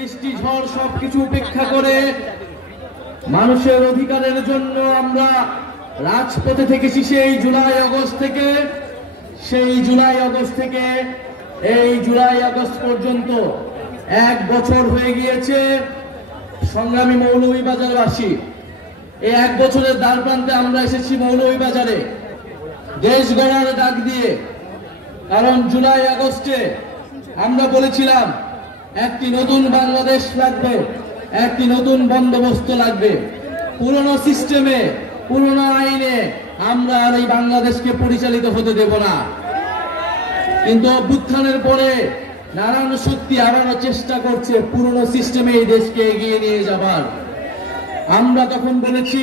বৃষ্টি ঝড় সবকিছু উপেক্ষা করে মানুষের অধিকারের জন্য আমরা রাজপথে থেকেছি সেই জুলাই আগস্ট থেকে এই জুলাই আগস্ট পর্যন্ত 1 বছর হয়ে গিয়েছে। সংগ্রামী মৌলভীবাজারবাসী, এই 1 বছরের দ্বার প্রান্তে আমরা এসেছি মৌলভীবাজারে দেশ গড়ার ডাক দিয়ে। কারণ জুলাই আগস্টে আমরা বলেছিলাম একটি নতুন বাংলাদেশ লাগবে, একটি নতুন বন্দোবস্ত লাগবে। পুরনো সিস্টেমে, পুরনো আইনে আমরা আর এই বাংলাদেশকে পরিচালিত হতে দেব না। কিন্তু অভ্যুত্থানের পরে নানান শক্তি আবারও চেষ্টা করছে পুরনো সিস্টেমে এই দেশকে এগিয়ে নিয়ে যাবার। আমরা তখন বলেছি,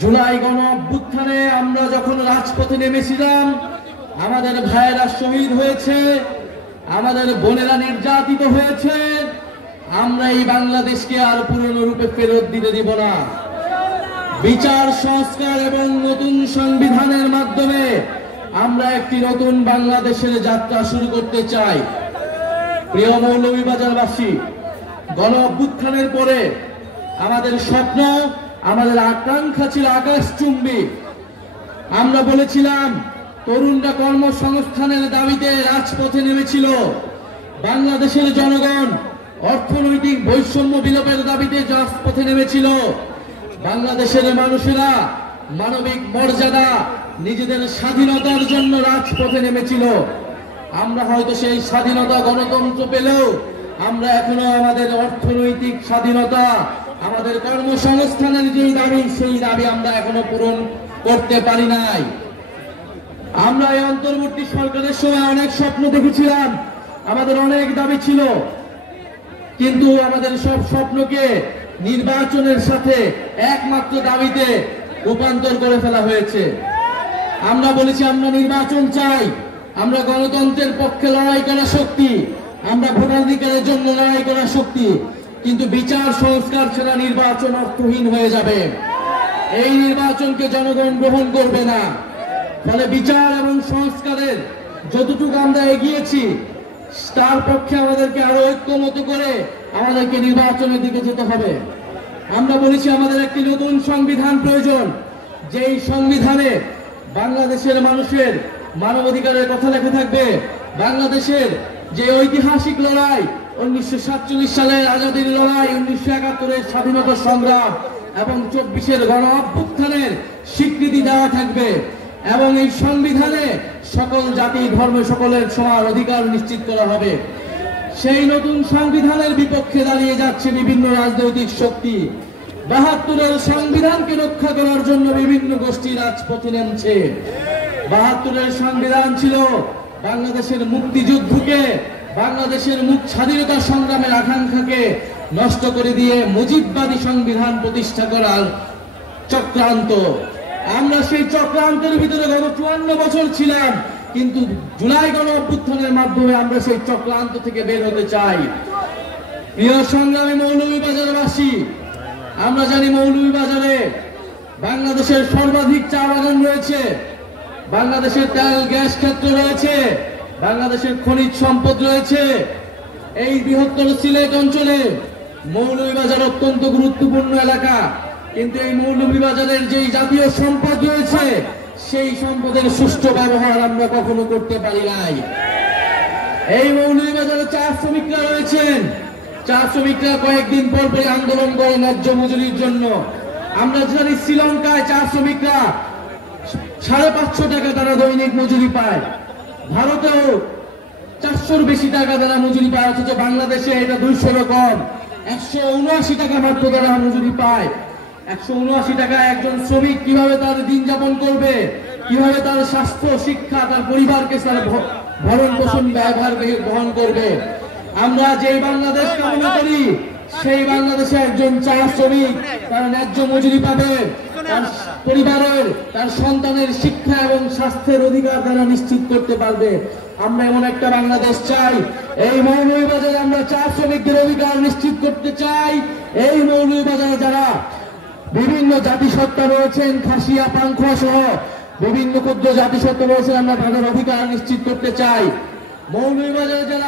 জুলাই গণ অভ্যুত্থানে আমরা যখন রাজপথে নেমেছিলাম, আমাদের ভাইয়েরা শহীদ হয়েছে, আমাদের বোনেরা নির্যাতিত হয়েছে, আমরা এই বাংলাদেশকে আর পুরনো রূপে ফেরত দিতে দিব না। বিচার সংস্কার এবং নতুন সংবিধানের মাধ্যমে আমরা একটি নতুন বাংলাদেশের যাত্রা শুরু করতে চাই। প্রিয় মৌলভীবাজারবাসী, গণ অভ্যুত্থানের পরে আমাদের স্বপ্ন, আমাদের আকাঙ্ক্ষা ছিল আকাশচুম্বী। আমরা বলেছিলাম তরুণরা কর্মসংস্থানের দাবিতে রাজপথে নেমেছিল, বাংলাদেশের জনগণ অর্থনৈতিক বৈষম্য বিলোপের দাবিতে রাজপথে নেমেছিল, বাংলাদেশের মানুষেরা মানবিক মর্যাদা, নিজেদের স্বাধীনতার জন্য রাজপথে নেমেছিল। আমরা হয়তো সেই স্বাধীনতা গণতন্ত্র পেলেও আমরা এখনো আমাদের অর্থনৈতিক স্বাধীনতা, আমাদের কর্মসংস্থানের যে দাবি, সেই দাবি আমরা এখনো পূরণ করতে পারি নাই। আমরা এই অন্তর্বর্তী সরকারের সময় অনেক স্বপ্ন দেখেছিলাম, আমাদের অনেক দাবি ছিল, কিন্তু আমাদের সব স্বপ্নকে নির্বাচনের সাথে একমাত্র দাবিতে রূপান্তর করে ফেলা হয়েছে। আমরা বলেছি আমরা নির্বাচন চাই, আমরা গণতন্ত্রের পক্ষে লড়াই করা শক্তি, আমরা ভোটাধিকারের জন্য লড়াই করা শক্তি, কিন্তু বিচার সংস্কার ছাড়া নির্বাচন অর্থহীন হয়ে যাবে। এই নির্বাচনকে জনগণ গ্রহণ করবে না। ফলে বিচার এবং সংস্কারের যতটুকু আমরা এগিয়েছি, তার পক্ষে আমাদেরকে আরো ঐক্যমত করে আমাদেরকে নির্বাচনের দিকে যেতে হবে। আমরা বলেছি আমাদের একটি নতুন সংবিধান প্রয়োজন, যেই সংবিধানে বাংলাদেশের মানুষের মানবাধিকারের কথা লেখা থাকবে, বাংলাদেশের যে ঐতিহাসিক লড়াই, 1947 সালের আজাদীর লড়াই, 1971-এর স্বাধীনতা সংগ্রাম এবং 24-এর গণ অভ্যুত্থানের স্বীকৃতি দেওয়া থাকবে, এবং এই সংবিধানে সকল জাতি ধর্ম সকলের সমান অধিকার নিশ্চিত করা হবে। সেই নতুন সংবিধানের বিপক্ষে দাঁড়িয়ে যাচ্ছে বিভিন্ন রাজনৈতিক শক্তি। 72-এর সংবিধানকে রক্ষা করার জন্য বিভিন্ন গোষ্ঠী রাজপথে নেমেছে। 72-এর সংবিধান ছিল বাংলাদেশের মুক্তিযুদ্ধকে, বাংলাদেশের স্বাধীনতা সংগ্রামের আকাঙ্ক্ষাকে নষ্ট করে দিয়ে মুজিববাদী সংবিধান প্রতিষ্ঠা করার চক্রান্ত। আমরা সেই চক্রান্তের ভিতরে গত 54 বছর ছিলাম, কিন্তু জুলাই গণ অভ্যুত্থানের মাধ্যমে আমরা সেই চক্রান্ত থেকে বের হতে চাই। প্রিয় সংগ্রামী মৌলভীবাজারবাসী, আমরা জানি মৌলভীবাজারে বাংলাদেশের সর্বাধিক চা বাগান রয়েছে, বাংলাদেশের তেল গ্যাস ক্ষেত্র রয়েছে, বাংলাদেশের খনিজ সম্পদ রয়েছে। এই বৃহত্তর সিলেট অঞ্চলে মৌলভীবাজার অত্যন্ত গুরুত্বপূর্ণ এলাকা, কিন্তু এই মৌলভীবাজারের যেই জাতীয় সম্পদ রয়েছে, সেই সম্পদের সুষ্ঠু ব্যবহার আমরা কখনো করতে পারি নাই। এই মৌলভীবাজারে চা শ্রমিকরা রয়েছেন, চা শ্রমিকরা কয়েকদিন পর পর আন্দোলন করে ন্যায্য মজুরির জন্য। আমরা জানি শ্রীলঙ্কায় চা শ্রমিকরা 550 টাকা তারা দৈনিক মজুরি পায়, ভারতেও 400-র বেশি টাকা তারা মজুরি পায়, অথচ বাংলাদেশে এটা 200 কম, 179 টাকা মাত্র তারা মজুরি পায়। 179 টাকা একজন শ্রমিক কিভাবে তার দিন যাপন করবে, কিভাবে তার স্বাস্থ্য, শিক্ষা, তার পরিবারকে তার ভরণ পোষণ ব্যয়ভার বহন করবে? আমরা যেই বাংলাদেশ কামনা করি, সেই বাংলাদেশে একজন চা শ্রমিক তার ন্যায্য মজুরি পাবে, তার পরিবারের, তার সন্তানের শিক্ষা এবং স্বাস্থ্যের অধিকার তারা নিশ্চিত করতে পারবে। আমরা এমন একটা বাংলাদেশ চাই। এই মৌলভীবাজারে আমরা চা শ্রমিকদের অধিকার নিশ্চিত করতে চাই। এই মৌলভীবাজারে যারা বিভিন্ন জাতিসত্তা রয়েছেন, খাসিয়া, পাংখোয়া সহ বিভিন্ন ক্ষুদ্র জাতিসত্তা রয়েছেন, আমরা তাদের অধিকার নিশ্চিত করতে চাই। মৌলভীবাজারে যারা